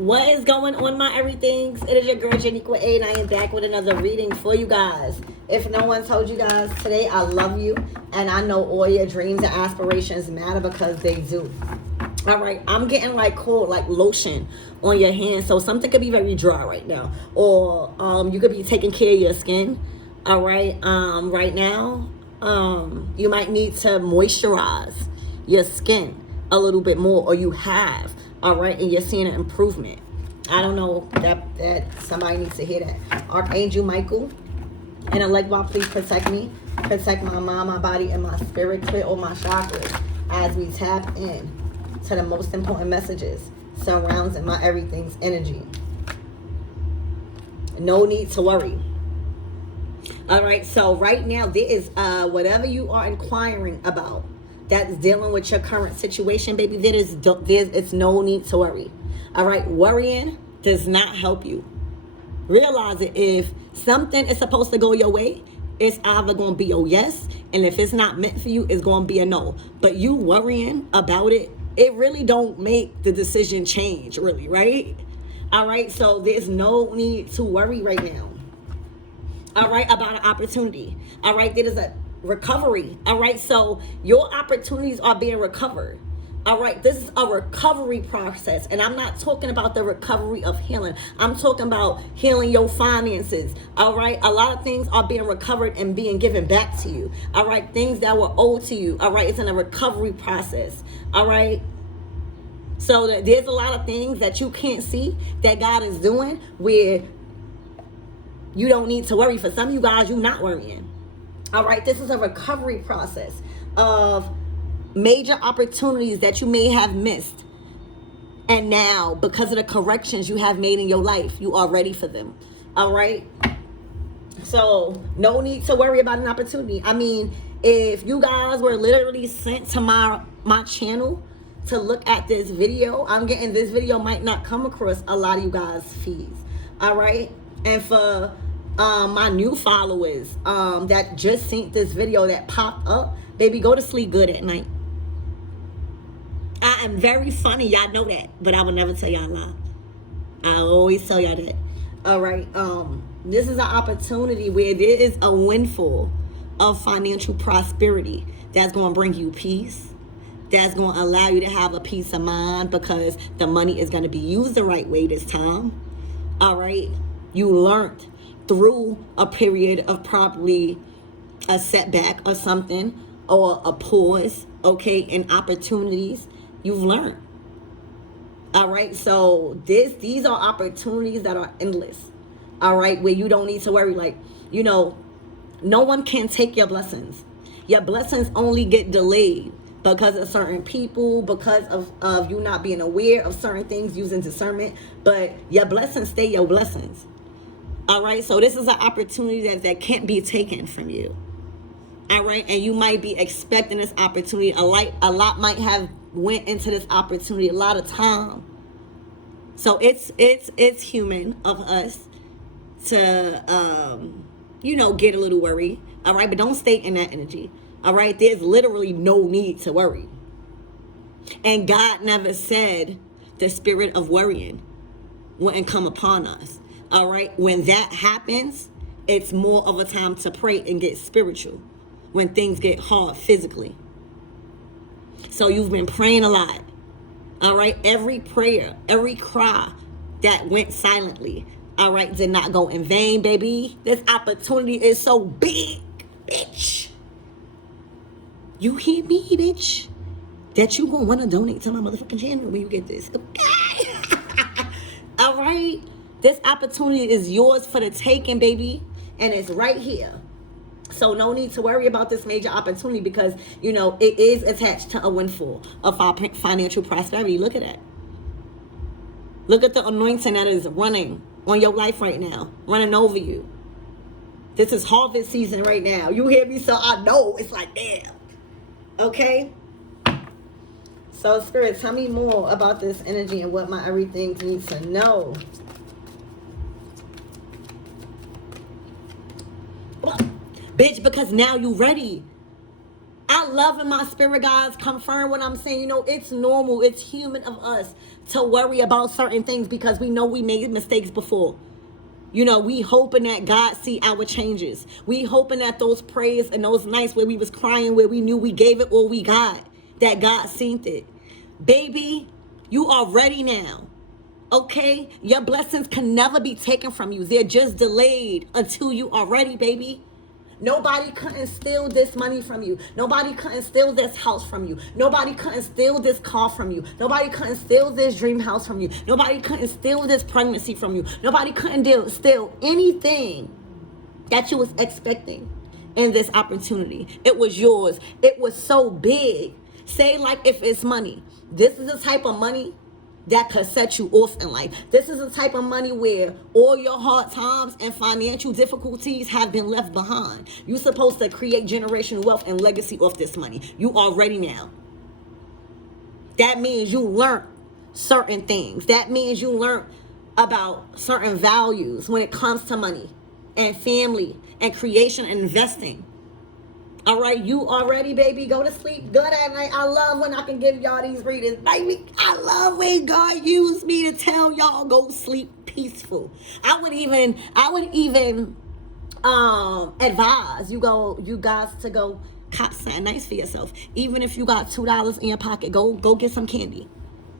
What is going on, my everythings? It is your girl Janiqua A, and I am back with another reading for you guys. If no one told you guys today, I love you, and I know all your dreams and aspirations matter because they do. All right, I'm getting like cold, like lotion on your hands, so something could be very dry right now, or you could be taking care of your skin. All right, right now, you might need to moisturize your skin a little bit more, or you have. All right, and you're seeing an improvement. I don't know, that somebody needs to hear that. Archangel Michael and Elegba, please protect me, protect my mind, my body, and my spirit, clear all my chakras as we tap in to the most important messages surrounding my everything's energy. No need to worry. All right, so right now there is whatever you are inquiring about that's dealing with your current situation, baby, it's no need to worry. All right, worrying does not help you. Realize it. If something is supposed to go your way, it's either going to be a yes, and if it's not meant for you, it's going to be a no. But you worrying about it, it really don't make the decision change, really, right? All right, so there's no need to worry right now. All right, about an opportunity. All right, there is a recovery. All right, so your opportunities are being recovered. All right, this is a recovery process, and I'm not talking about the recovery of healing. I'm talking about healing your finances. All right, a lot of things are being recovered and being given back to you. All right, things that were owed to you. All right, it's in a recovery process. All right, so there's a lot of things that you can't see that God is doing where you don't need to worry. For some of you guys, you're not worrying. All right, this is a recovery process of major opportunities that you may have missed. And now, because of the corrections you have made in your life, you are ready for them. All right? So, no need to worry about an opportunity. I mean, if you guys were literally sent to my channel to look at this video, I'm getting this video might not come across a lot of you guys' feeds. All right? And for my new followers that just seen this video that popped up, baby, go to sleep good at night. I am very funny, y'all know that, but I will never tell y'all a lie. I always tell y'all that. All right, this is an opportunity where there is a windfall of financial prosperity that's going to bring you peace, that's going to allow you to have a peace of mind because the money is going to be used the right way this time. All right, you learned through a period of probably a setback or something, or a pause, okay, in opportunities, you've learned. All right, so these are opportunities that are endless. All right, where you don't need to worry. Like, you know, no one can take your blessings. Your blessings only get delayed because of certain people, because of you not being aware of certain things, using discernment. But your blessings stay your blessings. All right, so this is an opportunity that can't be taken from you. All right, and you might be expecting this opportunity. A lot might have went into this opportunity a lot of time. So it's human of us to get a little worried. All right, but don't stay in that energy. All right, there's literally no need to worry. And God never said the spirit of worrying wouldn't come upon us. All right, when that happens, it's more of a time to pray and get spiritual when things get hard physically. So you've been praying a lot. All right, every prayer, every cry that went silently, all right, did not go in vain, baby. This opportunity is so big, bitch. You hear me, bitch? That you gonna want to donate to my motherfucking channel when you get this, okay? All right. This opportunity is yours for the taking, baby. And it's right here. So no need to worry about this major opportunity because, it is attached to a windfall of financial prosperity. Look at that. Look at the anointing that is running on your life right now, running over you. This is harvest season right now. You hear me? So I know it's like, damn. Okay? So, Spirit, tell me more about this energy and what my everything needs to know. Bitch, because now you ready. I love when my spirit guides confirm what I'm saying. You know, it's normal. It's human of us to worry about certain things because we know we made mistakes before. You know, we hoping that God see our changes. We hoping that those prayers and those nights where we was crying, where we knew we gave it all we got, that God seen it. Baby, you are ready now. Okay? Your blessings can never be taken from you. They're just delayed until you are ready, baby. Nobody couldn't steal this money from you. Nobody couldn't steal this house from you. Nobody couldn't steal this car from you. Nobody couldn't steal this dream house from you. Nobody couldn't steal this pregnancy from you. Nobody couldn't steal anything that you was expecting in this opportunity. It was yours. It was so big. Say like if it's money. This is the type of money that could set you off in life. This is the type of money where all your hard times and financial difficulties have been left behind. You're supposed to create generational wealth and legacy off this money. You are ready now. That means you learned certain things. That means you learned about certain values when it comes to money and family and creation and investing. All right, you are ready, baby. Go to sleep good at night. I love when I can give y'all these readings, baby. I love when God used me to tell y'all go sleep peaceful. I would even advise you guys to go cop something nice for yourself. Even if you got $2 in your pocket, go get some candy.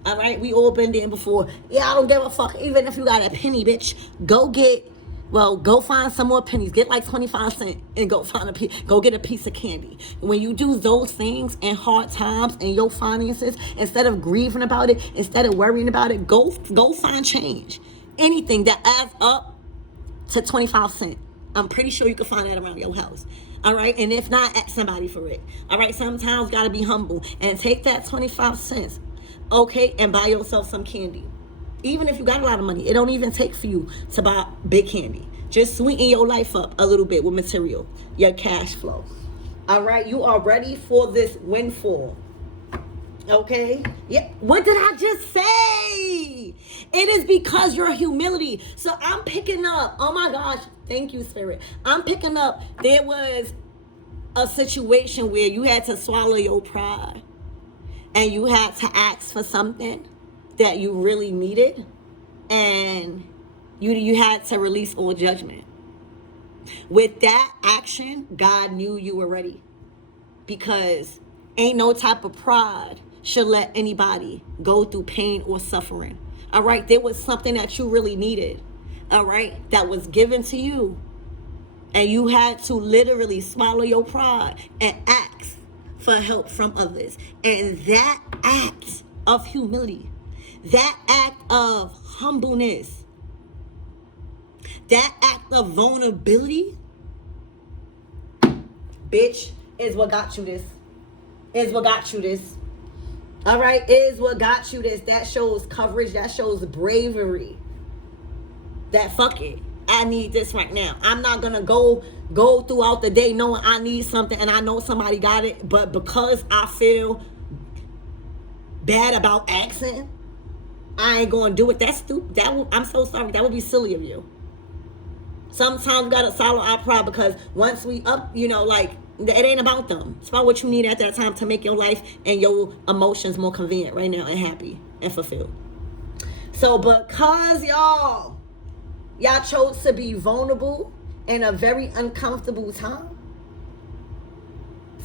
All right, we all been there before. Yeah, I don't give a fuck. Even if you got a penny, bitch, go find some more pennies. Get like 25 cents and go get a piece of candy. When you do those things in hard times and your finances, instead of grieving about it, instead of worrying about it, go find change. Anything that adds up to 25 cents. I'm pretty sure you can find that around your house. All right, and if not, ask somebody for it. All right, sometimes gotta be humble and take that 25 cents, okay, and buy yourself some candy. Even if you got a lot of money, it don't even take for you to buy big candy. Just sweeten your life up a little bit with material, your cash flow. All right, you are ready for this windfall. Okay? Yeah. What did I just say? It is because your humility. So I'm picking up, oh my gosh, thank you, Spirit. I'm picking up, there was a situation where you had to swallow your pride and you had to ask for something that you really needed, and you had to release all judgment. With that action, God knew you were ready, because ain't no type of pride should let anybody go through pain or suffering. All right, there was something that you really needed, all right, that was given to you, and you had to literally swallow your pride and ask for help from others. And that act of humility, that act of humbleness, that act of vulnerability, bitch, is what got you this. Is what got you this. All right, is what got you this. That shows courage. That shows bravery. That fuck it, I need this right now. I'm not gonna go throughout the day knowing I need something and I know somebody got it, but because I feel bad about asking, I ain't gonna do it. That's stupid. I'm so sorry. That would be silly of you. Sometimes we gotta swallow our pride, because once we up, like, it ain't about them. It's about what you need at that time to make your life and your emotions more convenient right now and happy and fulfilled. So because y'all chose to be vulnerable in a very uncomfortable time,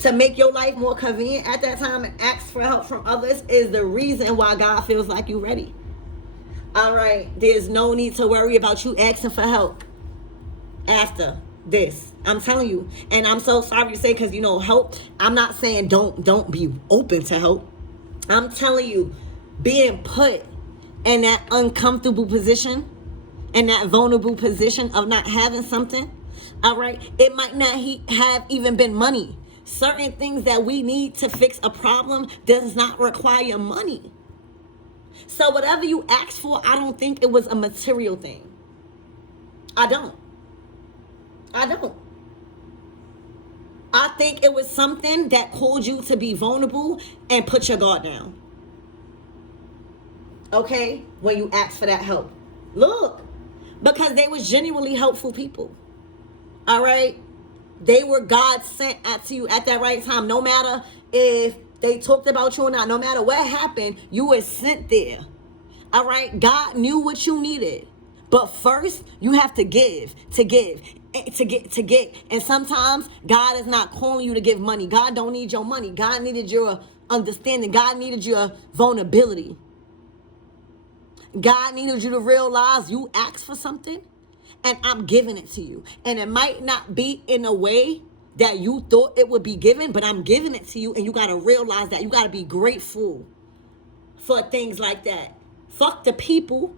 to make your life more convenient at that time and ask for help from others, is the reason why God feels like you ready. All right, there's no need to worry about you asking for help after this. I'm telling you, and I'm so sorry to say, because help, I'm not saying don't be open to help. I'm telling you, being put in that uncomfortable position, in that vulnerable position of not having something, all right, it might not have even been money. Certain things that we need to fix a problem does not require money. So whatever you asked for, I don't think it was a material thing. I don't. I think it was something that called you to be vulnerable and put your guard down. Okay? When you asked for that help. Look. Because they was genuinely helpful people. All right? They were God sent to you at that right time. No matter if they talked about you or not, no matter what happened, you were sent there. All right? God knew what you needed. But first, you have to give, to get. And sometimes God is not calling you to give money. God don't need your money. God needed your understanding. God needed your vulnerability. God needed you to realize you asked for something and I'm giving it to you. And it might not be in a way that you thought it would be given, but I'm giving it to you, and you got to realize that. You got to be grateful for things like that. Fuck the people.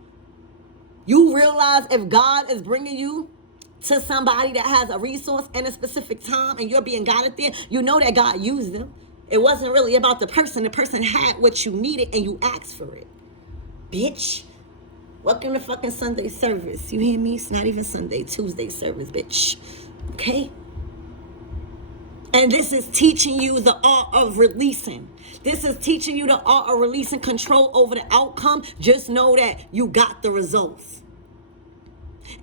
You realize if God is bringing you to somebody that has a resource in a specific time and you're being guided there, you know that God used them. It wasn't really about the person. The person had what you needed and you asked for it. Bitch. Welcome to fucking Sunday service. You hear me? It's not even Sunday, Tuesday service, bitch. Okay? And this is teaching you the art of releasing. This is teaching you the art of releasing control over the outcome. Just know that you got the results.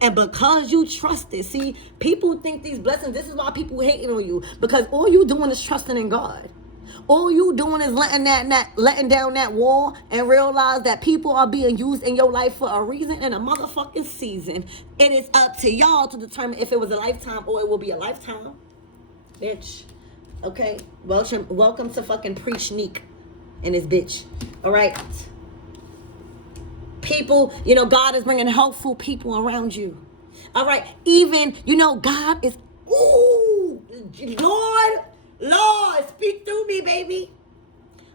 And because you trust it, see, people think these blessings, this is why people hating on you. Because all you doing is trusting in God. All you doing is letting down that wall and realize that people are being used in your life for a reason and a motherfucking season. It is up to y'all to determine if it was a lifetime or it will be a lifetime. Bitch. Okay? Welcome to fucking Preach Neek and his bitch. All right? People, God is bringing helpful people around you. All right? Even, God is, ooh, Lord, speak through me, baby.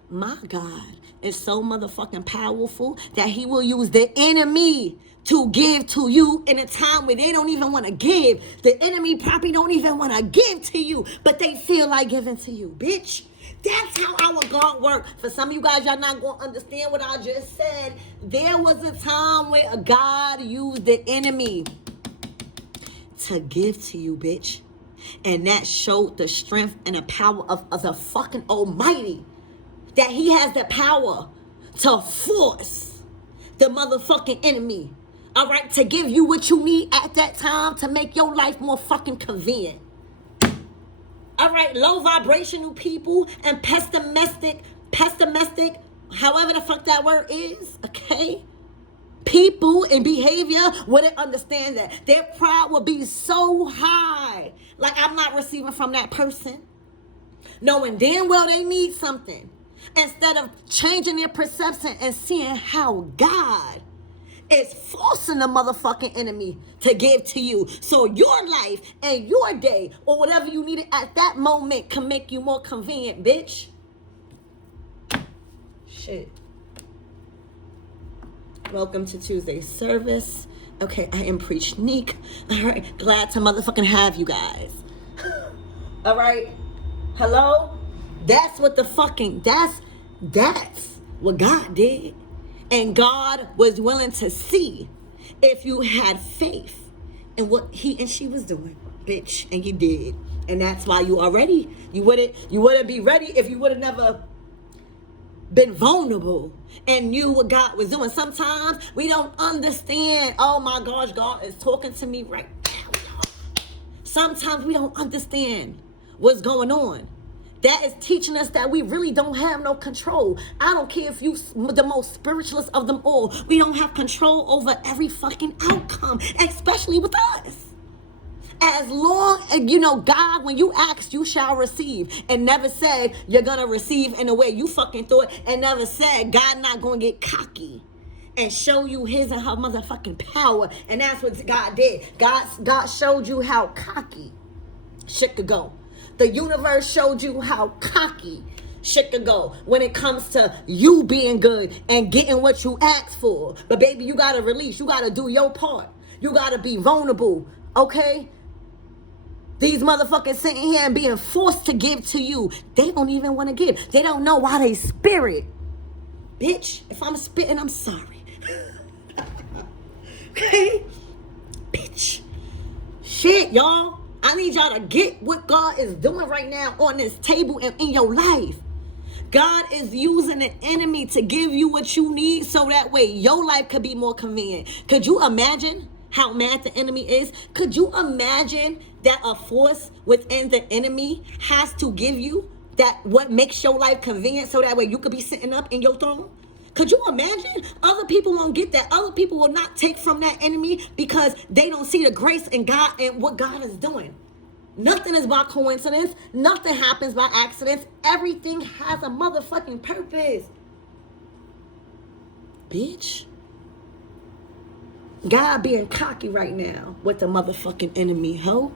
My God is so motherfucking powerful that he will use the enemy to give to you in a time where they don't even want to give. The enemy probably don't even want to give to you, but they feel like giving to you, bitch. That's how our God works. For some of you guys, y'all not going to understand what I just said. There was a time where God used the enemy to give to you, bitch. And that showed the strength and the power of the fucking Almighty. That he has the power to force the motherfucking enemy. All right, to give you what you need at that time to make your life more fucking convenient. All right, low vibrational people and pessimistic, however the fuck that word is, okay? People and behavior wouldn't understand that. Their pride will be so high. Like, I'm not receiving from that person. Knowing damn well they need something. Instead of changing their perception and seeing how God is forcing the motherfucking enemy to give to you. So your life and your day or whatever you needed at that moment can make you more convenient, bitch. Shit. Welcome to Tuesday service. Okay, I am Preach Neek. All right, glad to motherfucking have you guys. All right, hello? That's what that's what God did. And God was willing to see if you had faith in what he and she was doing, bitch, and you did. And that's why you are ready. You wouldn't be ready if you would have never been vulnerable and knew what God was doing. Sometimes we don't understand. Oh my gosh, God is talking to me right now. Sometimes we don't understand what's going on. That is teaching us that we really don't have no control. I don't care if you the most spiritualist of them all. We don't have control over every fucking outcome, especially with us. As long as, God, when you ask, you shall receive. And never said you're going to receive in a way you fucking thought. And never said God not going to get cocky and show you his and her motherfucking power. And that's what God did. God showed you how cocky shit could go. The universe showed you how cocky shit could go when it comes to you being good and getting what you asked for. But baby, you got to release. You got to do your part. You got to be vulnerable, okay? These motherfuckers sitting here and being forced to give to you. They don't even want to give. They don't know why they spirit. Bitch, if I'm spitting, I'm sorry. Okay? Bitch. Shit, y'all. I need y'all to get what God is doing right now on this table and in your life. God is using the enemy to give you what you need so that way your life could be more convenient. Could you imagine how mad the enemy is? Could you imagine that a force within the enemy has to give you that what makes your life convenient so that way you could be sitting up in your throne? Could you imagine? Other people won't get that. Other people will not take from that enemy because they don't see the grace in God and what God is doing. Nothing is by coincidence. Nothing happens by accidents. Everything has a motherfucking purpose. Bitch. God being cocky right now with the motherfucking enemy, ho.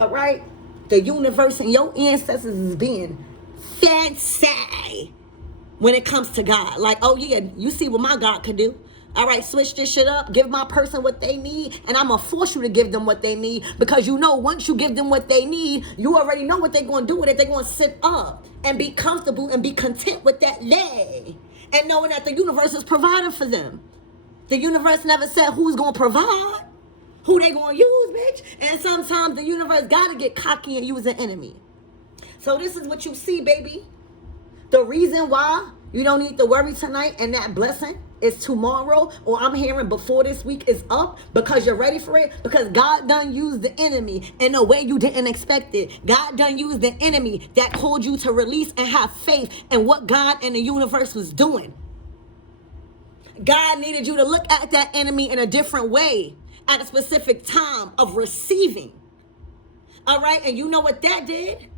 All right? The universe and your ancestors is being fancy when it comes to God. Like, oh yeah, you see what my God could do. All right, switch this shit up. Give my person what they need. And I'm going to force you to give them what they need. Because you know, once you give them what they need, you already know what they're going to do with it. They're going to sit up and be comfortable and be content with that lay. And knowing that the universe is providing for them. The universe never said who's going to provide. Who they going to use, bitch. And sometimes the universe got to get cocky and use an enemy. So this is what you see, baby. The reason why you don't need to worry tonight and that blessing is tomorrow, or I'm hearing before this week is up, because you're ready for it, because God done used the enemy in a way you didn't expect it. God done used the enemy that called you to release and have faith in what God and the universe was doing. God needed you to look at that enemy in a different way at a specific time of receiving. All right, and you know what that did?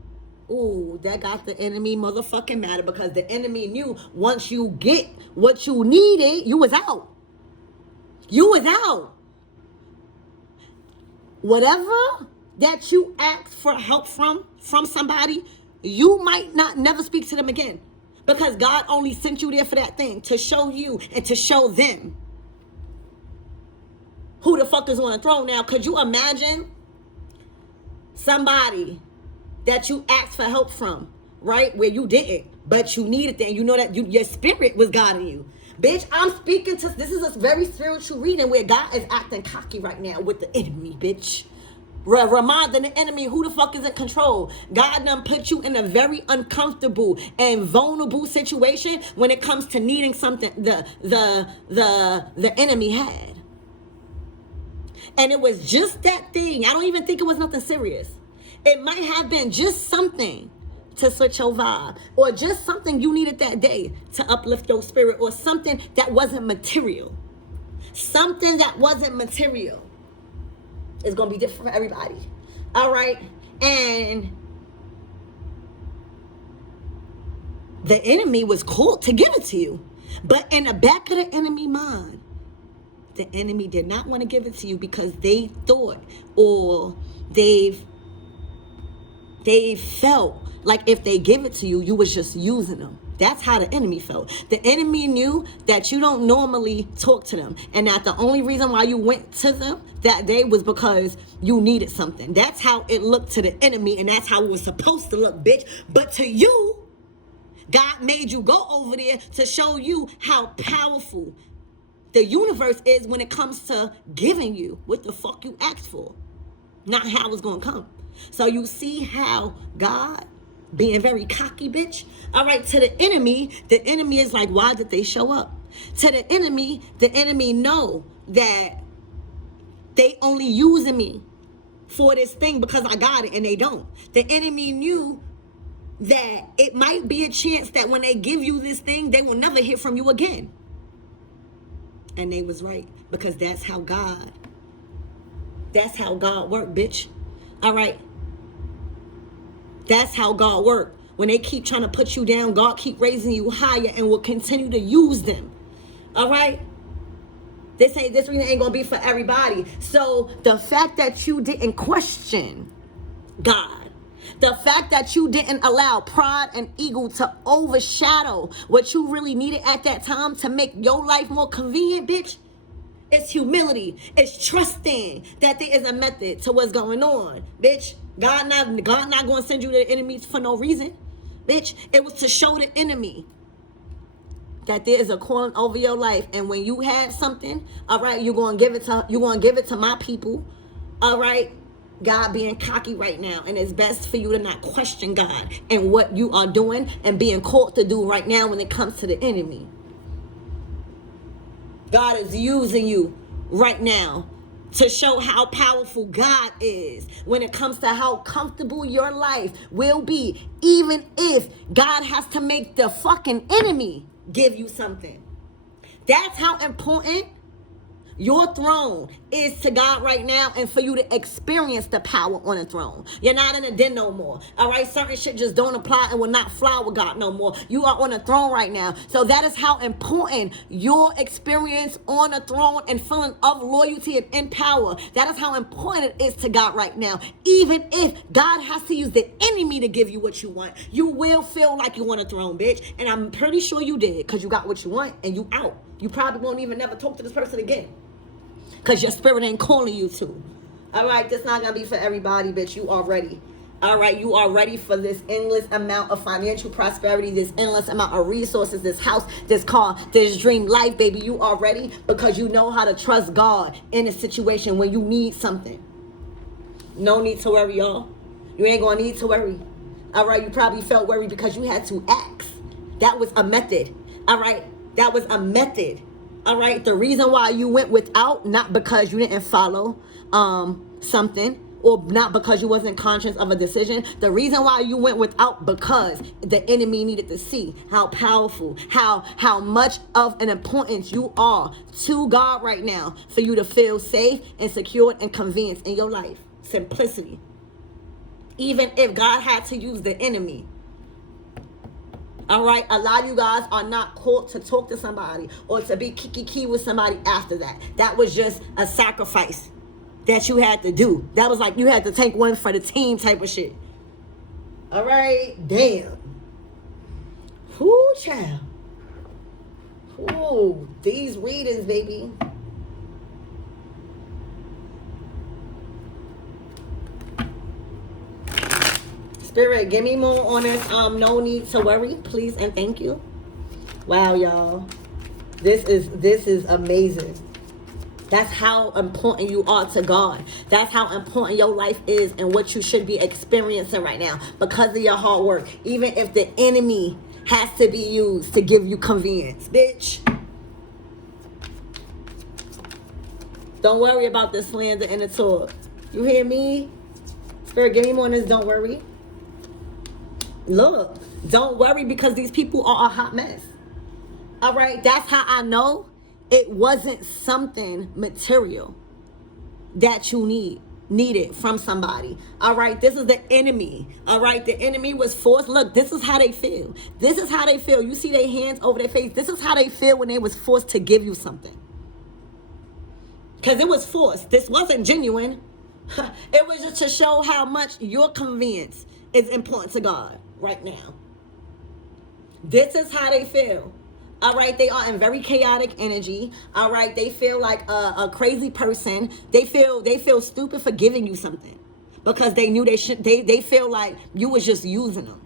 Ooh, that got the enemy motherfucking mad, because the enemy knew once you get what you needed, you was out. You was out. Whatever that you ask for help from somebody, you might not never speak to them again. Because God only sent you there for that thing, to show you and to show them who the fuck is on the throne. Now, could you imagine somebody that you asked for help from, right? Where you didn't, but you needed that. You know that your spirit was guiding you. Bitch, I'm speaking to, this is a very spiritual reading where God is acting cocky right now with the enemy, bitch. Reminding the enemy who the fuck is in control. God done put you in a very uncomfortable and vulnerable situation when it comes to needing something the enemy had. And it was just that thing. I don't even think it was nothing serious. It might have been just something to switch your vibe, or just something you needed that day to uplift your spirit, or something that wasn't material. Something that wasn't material. It's going to be different for everybody. All right. And the enemy was called to give it to you. But in the back of the enemy mind, the enemy did not want to give it to you because they thought, or they felt like if they give it to you, you was just using them. That's how the enemy felt. The enemy knew that you don't normally talk to them, and that the only reason why you went to them that day was because you needed something. That's how it looked to the enemy, and that's how it was supposed to look, bitch. But to you, God made you go over there to show you how powerful the universe is when it comes to giving you what the fuck you asked for, not how it's gonna come. So you see how God being very cocky, bitch. All right, to the enemy is like, why did they show up? To the enemy know that they only using me for this thing because I got it, and they don't. The enemy knew that it might be a chance that when they give you this thing, they will never hear from you again. And they was right, because that's how God worked, bitch. All right. That's how God worked. When they keep trying to put you down, God keep raising you higher and will continue to use them. All right? This reading ain't going to be for everybody. So the fact that you didn't question God, the fact that you didn't allow pride and ego to overshadow what you really needed at that time to make your life more convenient, bitch, it's humility. It's trusting that there is a method to what's going on, bitch. God not going to send you to the enemies for no reason, bitch. It was to show the enemy that there is a calling over your life, and when you have something, all right, you're going to give it to my people, all right. God being cocky right now, and it's best for you to not question God and what you are doing and being called to do right now when it comes to the enemy. God is using you right now to show how powerful God is when it comes to how comfortable your life will be, even if God has to make the fucking enemy give you something. That's how important your throne is to God right now, and for you to experience the power on the throne. You're not in a den no more. All right, certain shit just don't apply and will not fly with God no more. You are on a throne right now. So that is how important your experience on a throne and feeling of loyalty and in power, that is how important it is to God right now. Even if God has to use the enemy to give you what you want, you will feel like you want a throne, bitch. And I'm pretty sure you did, because you got what you want and you out. You probably won't even never talk to this person again, because your spirit ain't calling you to. All right, this not going to be for everybody, bitch. You are ready. All right, you are ready for this endless amount of financial prosperity, this endless amount of resources, this house, this car, this dream life, baby. You are ready because you know how to trust God in a situation when you need something. No need to worry, y'all. You ain't going to need to worry. All right, you probably felt worried because you had to ask. That was a method. All right, that was a method. All right, the reason why you went without, not because you didn't follow something, or not because you wasn't conscious of a decision. The reason why you went without, because the enemy needed to see how powerful, how much of an importance you are to God right now, for you to feel safe and secured and convinced in your life. Simplicity. Even if God had to use the enemy. All right, a lot of you guys are not called to talk to somebody or to be kiki with somebody after that. That was just a sacrifice that you had to do. That was like you had to take one for the team type of shit. All right, damn. Whoo, child. Whoo, these readings, baby. Spirit, give me more on this. No need to worry, please and thank you. Wow, y'all. This is amazing. That's how important you are to God. That's how important your life is and what you should be experiencing right now because of your hard work. Even if the enemy has to be used to give you convenience, bitch. Don't worry about the slander and the talk. You hear me? Spirit, give me more on this. Don't worry. Look, don't worry, because these people are a hot mess. All right, that's how I know it wasn't something material that you needed from somebody. All right, this is the enemy. All right, the enemy was forced. Look, this is how they feel. This is how they feel. You see their hands over their face. This is how they feel when they was forced to give you something. Because it was forced. This wasn't genuine. It was just to show how much your convenience is important to God right now. This is how they feel. All right, they are in very chaotic energy. All right, they feel like a crazy person. They feel stupid for giving you something because they knew they should. They feel like you was just using them.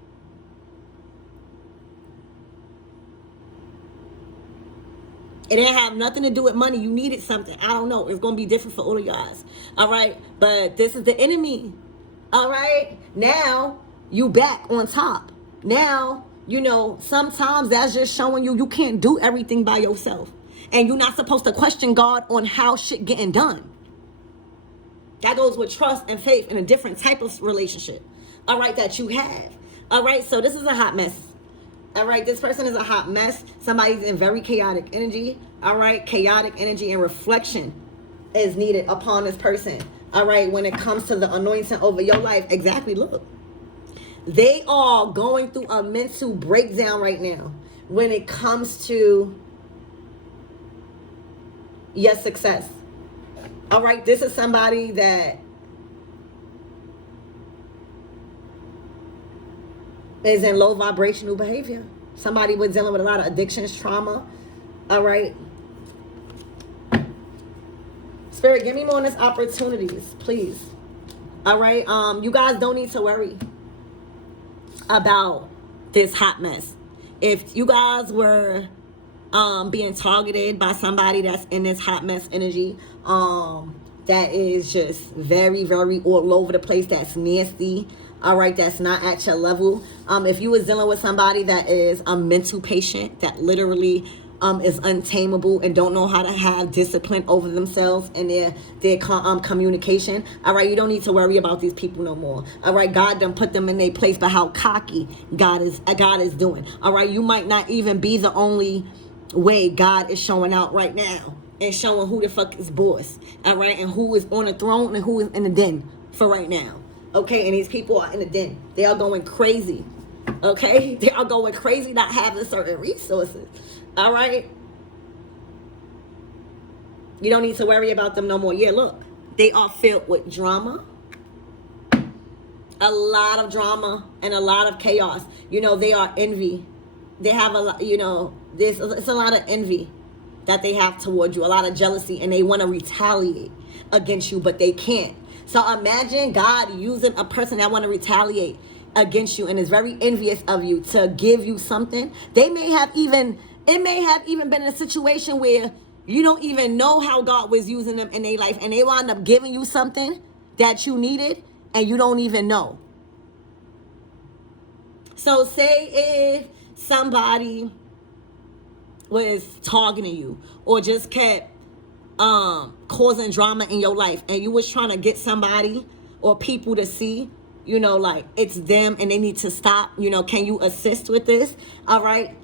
It didn't have nothing to do with money. You needed something. I don't know. It's gonna be different for all of you guys. All right, but this is the enemy. All right, now you back on top. Now, you know, sometimes that's just showing you can't do everything by yourself. And you're not supposed to question God on how shit getting done. That goes with trust and faith in a different type of relationship. All right, that you have. All right, so this is a hot mess. All right, this person is a hot mess. Somebody's in very chaotic energy. All right, chaotic energy and reflection is needed upon this person. All right, when it comes to the anointing over your life. Exactly, look. They are going through a mental breakdown right now when it comes to your success. All right, this is somebody that is in low vibrational behavior. Somebody was dealing with a lot of addictions, trauma. All right. Spirit, give me more on this opportunities, please. All right. You guys don't need to worry about this hot mess. If you guys were being targeted by somebody that's in this hot mess energy, that is just very, very all over the place, that's nasty, all right, that's not at your level. If you was dealing with somebody that is a mental patient that literally is untamable and don't know how to have discipline over themselves and their communication. All right, you don't need to worry about these people no more. All right, God done put them in their place, but how cocky God is doing. All right, you might not even be the only way God is showing out right now and showing who the fuck is boss. All right, and who is on the throne and who is in the den for right now. Okay, and these people are in the den. They are going crazy. Okay, they are going crazy not having certain resources. All right, you don't need to worry about them no more. Yeah, look, they are filled with drama, a lot of drama and a lot of chaos. You know, they are envy. They have a lot, you know, it's a lot of envy that they have towards you, a lot of jealousy, and they want to retaliate against you, but they can't. So imagine God using a person that want to retaliate against you and is very envious of you to give you something. It may have even been a situation where you don't even know how God was using them in their life, and they wound up giving you something that you needed and you don't even know. So say if somebody was targeting you or just kept causing drama in your life, and you was trying to get somebody or people to see, you know, like it's them and they need to stop, you know, can you assist with this? All right,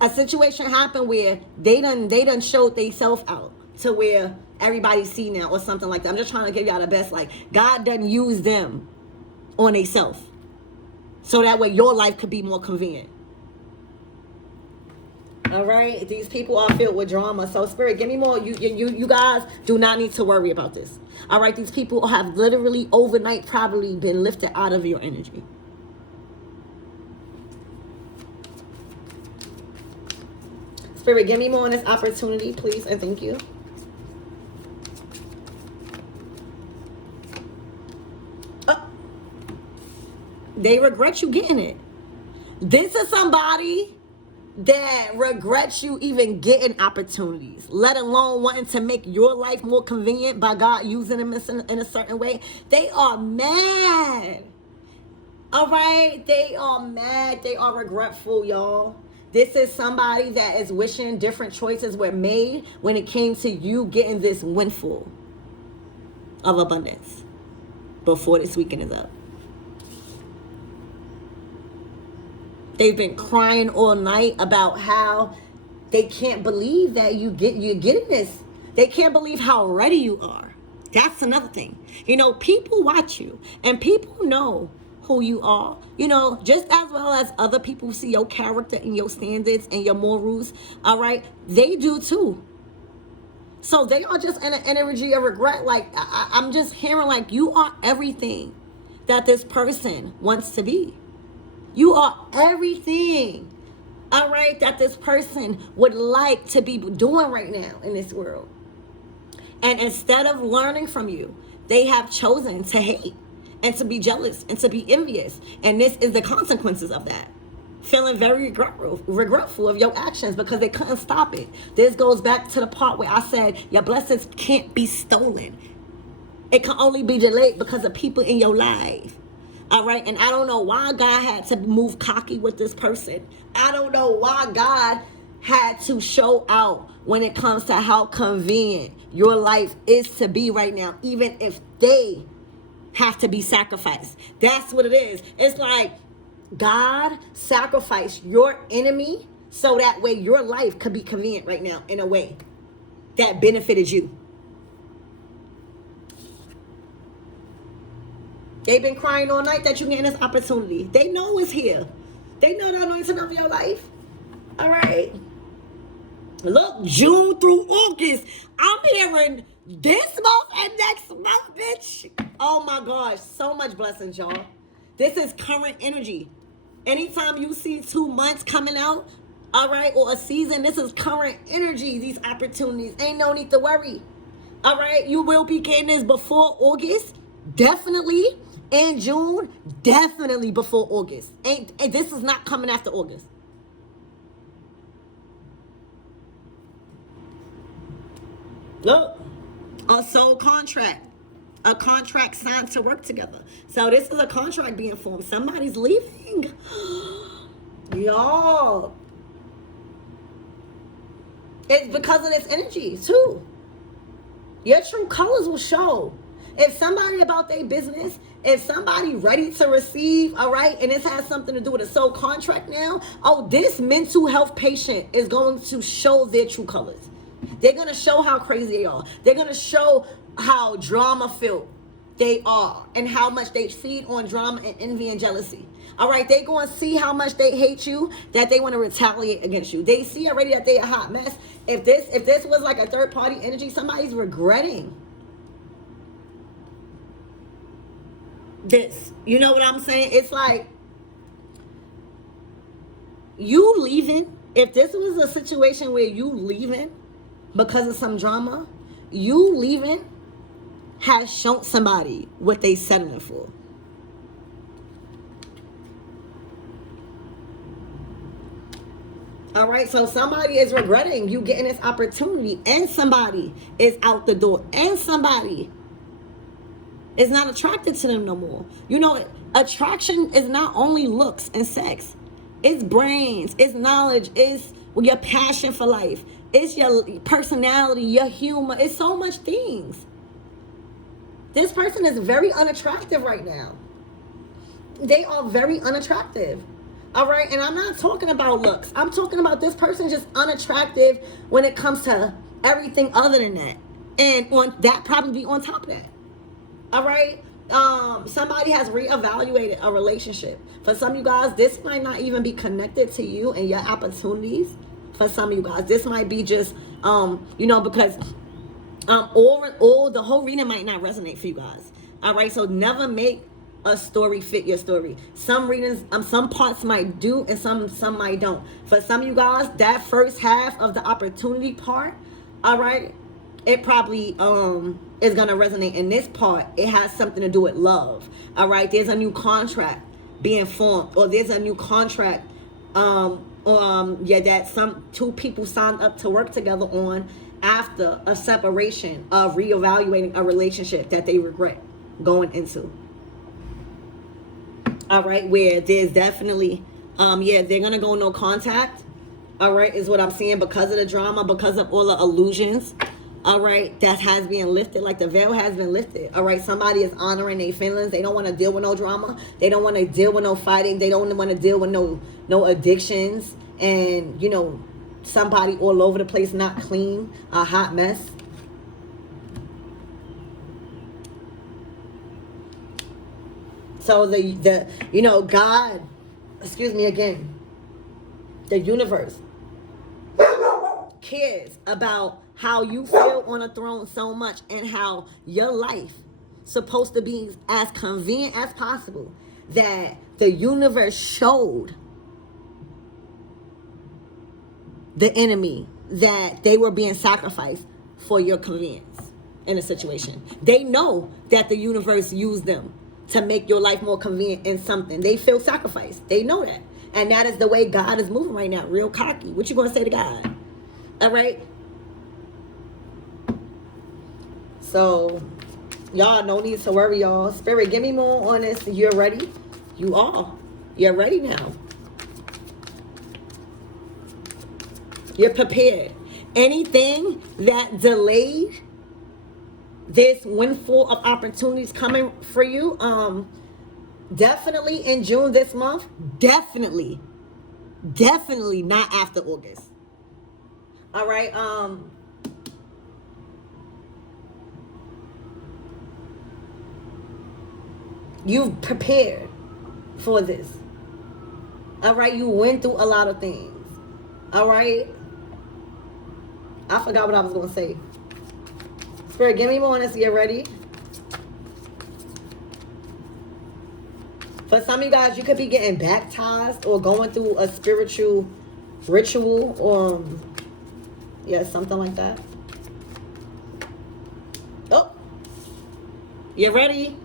a situation happened where they done showed they self out to where everybody see now or something like that. I'm just trying to give y'all the best, like God doesn't use them on they self so that way your life could be more convenient. All right, these people are filled with drama. So Spirit, give me more. You guys do not need to worry about this. All right, these people have literally overnight probably been lifted out of your energy. Spirit, give me more on this opportunity, please, and thank you. They regret you getting it. This is somebody that regrets you even getting opportunities, let alone wanting to make your life more convenient by God using them in a certain way. They are mad. All right? They are mad. They are regretful, y'all. This is somebody that is wishing different choices were made when it came to you getting this windfall of abundance before this weekend is up. They've been crying all night about how they can't believe that you're getting this. They can't believe how ready you are. That's another thing. You know, people watch you and people know who you are. You know, just as well as other people see your character and your standards and your morals. All right, they do too. So they are just in an energy of regret. Like I'm just hearing like you are everything that this person wants to be. You are everything, all right, that this person would like to be doing right now in this world. And instead of learning from you, they have chosen to hate and to be jealous and to be envious. And this is the consequences of that. Feeling very regretful of your actions because they couldn't stop it. This goes back to the part where I said your blessings can't be stolen. It can only be delayed because of people in your life. All right, and I don't know why God had to move cocky with this person. I don't know why God had to show out when it comes to how convenient your life is to be right now, even if they have to be sacrificed. That's what it is. It's like God sacrificed your enemy so that way your life could be convenient right now in a way that benefited you. They've been crying all night that you're getting this opportunity. They know it's here. They know the anointing of your life. All right. Look, June through August, I'm hearing this month and next month, bitch. Oh my gosh, so much blessings, y'all. This is current energy. Anytime you see 2 months coming out, all right, or a season, this is current energy, these opportunities. Ain't no need to worry. All right, you will be getting this before August, definitely. In June, definitely before August. This is not coming after August. Look, a soul contract. A contract signed to work together. So this is a contract being formed. Somebody's leaving. Y'all. It's because of this energy too. Your true colors will show. If somebody about their business, if somebody ready to receive, all right, and this has something to do with a soul contract now, oh, this mental health patient is going to show their true colors. They're going to show how crazy they are. They're going to show how drama-filled they are and how much they feed on drama and envy and jealousy. All right, they going to see how much they hate you, that they want to retaliate against you. They see already that they a hot mess. If this was like a third-party energy, somebody's regretting this. You know what I'm saying? It's like you leaving. If this was a situation where you leaving because of some drama, you leaving has shown somebody what they settling for. All right, so somebody is regretting you getting this opportunity, and somebody is out the door, and somebody is not attracted to them no more. You know, attraction is not only looks and sex. It's brains, it's knowledge, it's your passion for life, it's your personality, your humor, it's so much things. This person is very unattractive right now. They are very unattractive. All right, and I'm not talking about looks. I'm talking about this person just unattractive when it comes to everything other than that. And on that, probably be on top of that. All right, somebody has reevaluated a relationship. For some of you guys, this might not even be connected to you and your opportunities. For some of you guys, this might be just, you know, because all the whole reading might not resonate for you guys. All right, so never make a story fit your story. Some readings, some parts might do, and some might don't. For some of you guys, that first half of the opportunity part, all right, it probably is gonna resonate. In this part, it has something to do with love. All right, there's a new contract being formed, or there's a new contract that some two people signed up to work together on after a separation, of reevaluating a relationship that they regret going into. All right, where there's definitely they're gonna go no contact. All right, is what I'm seeing, because of the drama, because of all the illusions. All right, that has been lifted, like the veil has been lifted. All right, somebody is honoring their feelings. They don't want to deal with no drama. They don't want to deal with no fighting. They don't want to deal with no addictions, and you know, somebody all over the place, not clean, a hot mess. So the you know, God, excuse me again, the universe cares about how you feel on a throne so much, and how your life supposed to be as convenient as possible, that the universe showed the enemy that they were being sacrificed for your convenience in a situation. They know that the universe used them to make your life more convenient in something. They feel sacrificed. They know that. And that is the way God is moving right now, real cocky. What you gonna say to God? All right? So, y'all, no need to worry, y'all. Spirit, give me more on this. You're ready? You are. You're ready now. You're prepared. Anything that delayed this windfall of opportunities coming for you, definitely in June this month, definitely not after August. All right, you've prepared for this. All right, you went through a lot of things. All right, I forgot what I was going to say. Spirit, give me more on this. Get ready. For some of you guys, you could be getting baptized or going through a spiritual ritual, or something like that. Oh, you're ready.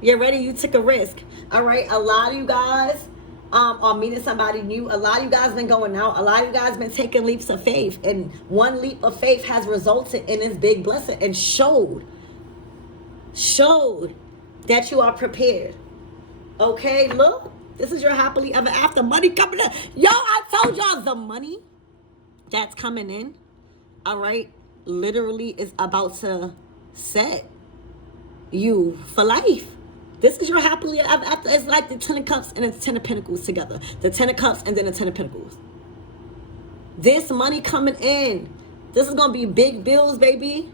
You're ready. You took a risk. All right. A lot of you guys are meeting somebody new. A lot of you guys been going out. A lot of you guys been taking leaps of faith, and one leap of faith has resulted in this big blessing, and showed that you are prepared. Okay, look, this is your happily ever after. Money coming in. Yo, I told y'all the money that's coming in. all right, literally is about to set you for life. This is your happily ever after. It's like the 10 of cups and the 10 of pentacles together. The 10 of cups and then the 10 of pentacles. This money coming in. This is going to be big bills, baby.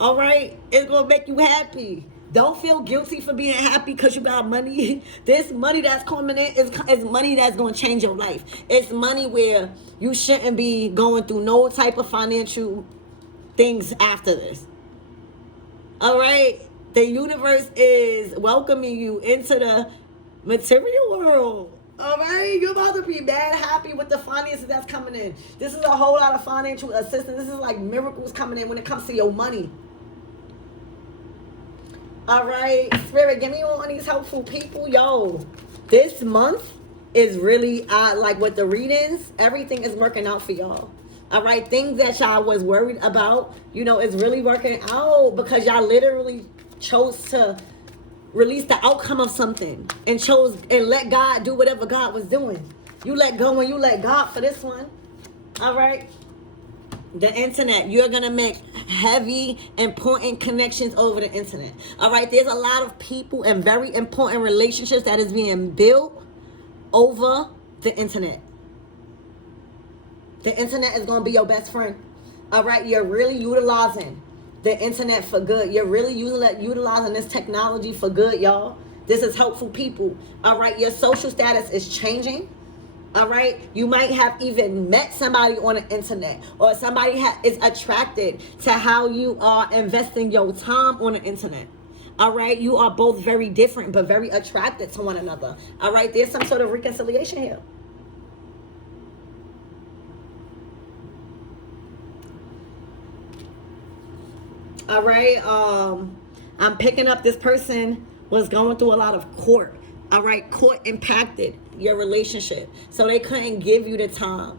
All right? It's going to make you happy. Don't feel guilty for being happy because you got money. This money that's coming in is money that's going to change your life. It's money where you shouldn't be going through no type of financial things after this. All right? The universe is welcoming you into the material world. All right? You're about to be mad happy with the finances that's coming in. This is a whole lot of financial assistance. This is like miracles coming in when it comes to your money. All right, Spirit, give me all these helpful people. Yo, this month is really, like with the readings, everything is working out for y'all. All right, things that y'all was worried about, you know, it's really working out because y'all literally chose to release the outcome of something and chose and let God do whatever God was doing. You let go and you let God for this one. All right. The internet, you're gonna make heavy, important connections over the internet. All right, there's a lot of people and very important relationships that is being built over the internet. The internet is gonna be your best friend. All right, you're really utilizing the internet for good. You're really utilizing this technology for good, y'all. This is helpful people. All right, your social status is changing. All right, you might have even met somebody on the internet, or somebody is attracted to how you are investing your time on the internet. All right, you are both very different but very attracted to one another. All right, there's some sort of reconciliation here. All right, I'm picking up this person was going through a lot of court. All right, court impacted your relationship. So they couldn't give you the time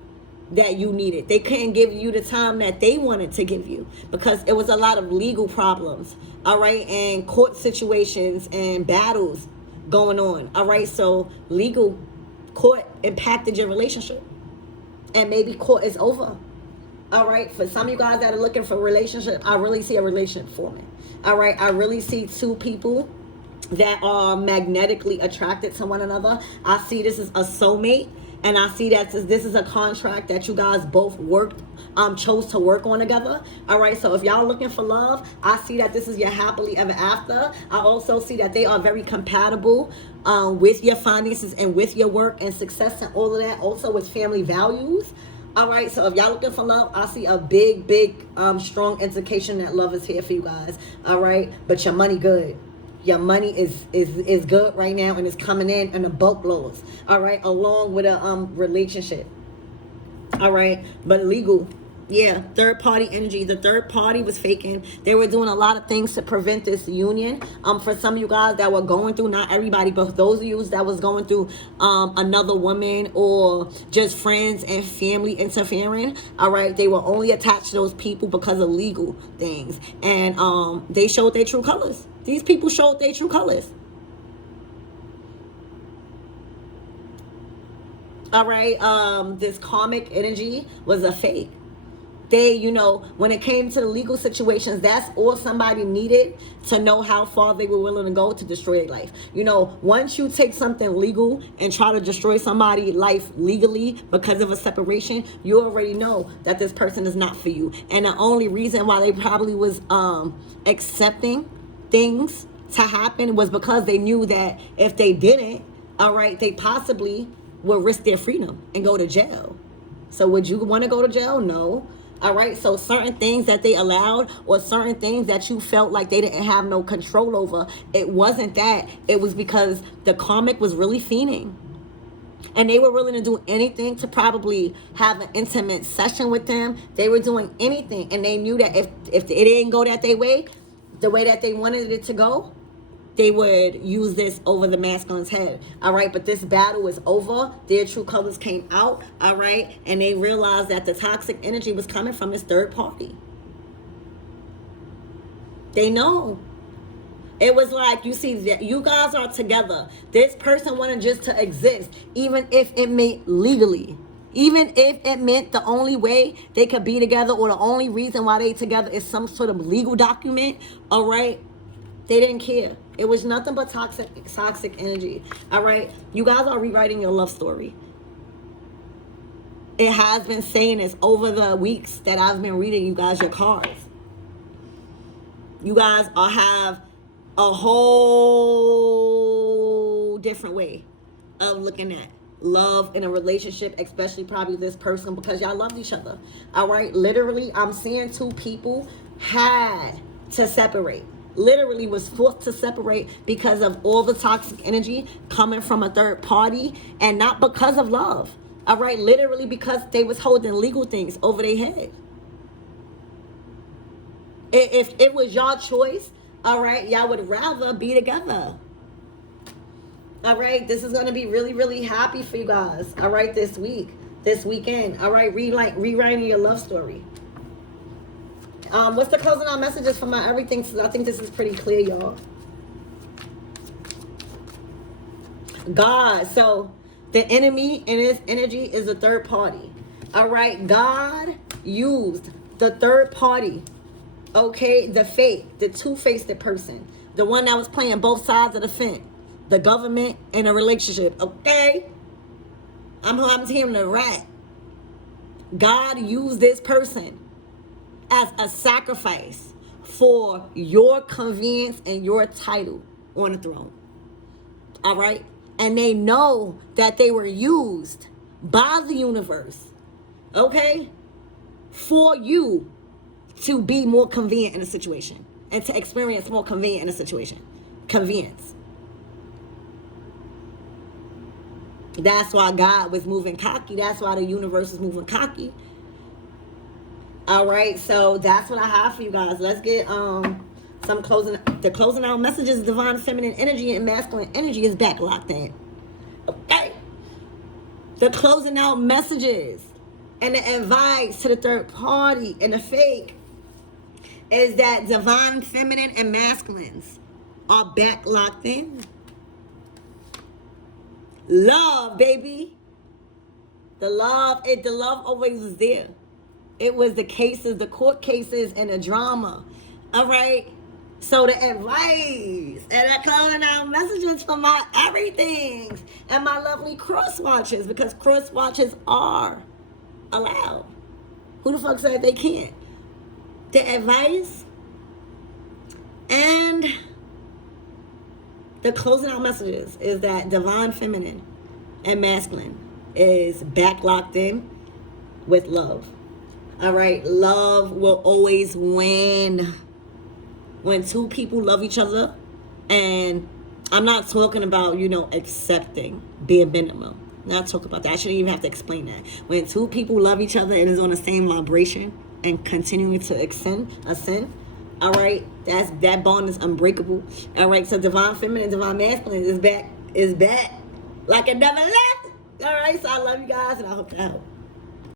that you needed. They couldn't give you the time that they wanted to give you because it was a lot of legal problems. All right, and court situations and battles going on. All right, so legal court impacted your relationship. And maybe court is over. All right, for some of you guys that are looking for a relationship, I really see a relationship forming. All right, I really see two people that are magnetically attracted to one another. I see this is a soulmate, and I see that this is a contract that you guys both chose to work on together. All right, so if y'all looking for love, I see that this is your happily ever after. I also see that they are very compatible with your finances and with your work and success and all of that, also with family values. All right, so if y'all looking for love, I see a big strong indication that love is here for you guys. All right, but your money good. Your money is good right now, and it's coming in the bulk loads. All right, along with a relationship. All right, but legal. Yeah, third party energy. The third party was faking. They were doing a lot of things to prevent this union. For some of you guys that were going through, not everybody, but those of you that was going through another woman or just friends and family interfering. All right, they were only attached to those people because of legal things, and they showed their true colors. These people showed their true colors. All right, this karmic energy was a fake. They, you know, when it came to the legal situations, that's all somebody needed to know how far they were willing to go to destroy their life. You know, once you take something legal and try to destroy somebody's life legally because of a separation, you already know that this person is not for you. And the only reason why they probably was accepting things to happen was because they knew that if they didn't, all right, they possibly would risk their freedom and go to jail. So would you want to go to jail? No. All right, so certain things that they allowed or certain things that you felt like they didn't have no control over, it wasn't that. It was because the karmic was really fiending. And they were willing to do anything to probably have an intimate session with them. They were doing anything. And they knew that if it didn't go that their way, the way that they wanted it to go, they would use this over the masculine's head. All right, but this battle is over. Their true colors came out. All right, and they realized that the toxic energy was coming from this third party. They know. It was like, you see, that you guys are together. This person wanted just to exist, even if it may legally. Even if it meant the only way they could be together or the only reason why they together is some sort of legal document, all right? They didn't care. It was nothing but toxic energy, all right? You guys are rewriting your love story. It has been saying this over the weeks that I've been reading you guys your cards. You guys have a whole different way of looking at love in a relationship, especially probably this person, because y'all loved each other. All right, literally, I'm seeing two people had to separate. Literally was forced to separate because of all the toxic energy coming from a third party, and not because of love. All right, literally because they was holding legal things over their head. If it was your choice, all right, y'all would rather be together. All right, this is going to be really, really happy for you guys. All right, this weekend. All right, rewriting your love story. What's the closing out messages for my everything? I think this is pretty clear, y'all. God. So the enemy in his energy is a third party. All right, God used the third party. Okay, the fake, the two-faced person, the one that was playing both sides of the fence, the government and a relationship. Okay, I'm hearing the rat. God used this person as a sacrifice for your convenience and your title on the throne. All right, and they know that they were used by the universe. Okay, for you to be more convenient in a situation and to experience more convenient in a situation. Convenience. That's why God was moving cocky. That's why the universe is moving cocky. All right, so that's what I have for you guys. Let's get some closing out messages. Divine feminine energy and masculine energy is back locked in. Okay. The closing out messages and the advice to the third party and the fake is that divine feminine and masculines are back locked in. Love, baby. The love always was there. It was the cases, the court cases, and the drama. All right? So the advice and the calling out messages for my everythings and my lovely cross watchers, because cross watchers are allowed. Who the fuck said they can't? The advice and the closing out messages is that divine feminine and masculine is back locked in with love. All right, love will always win when two people love each other. And I'm not talking about, accepting being minimum. Not talking about that. I shouldn't even have to explain that. When two people love each other and is on the same vibration and continuing to ascend, all right, that bond is unbreakable. All right, so divine feminine, divine masculine is back like it never left. All right, so I love you guys and I hope that helped.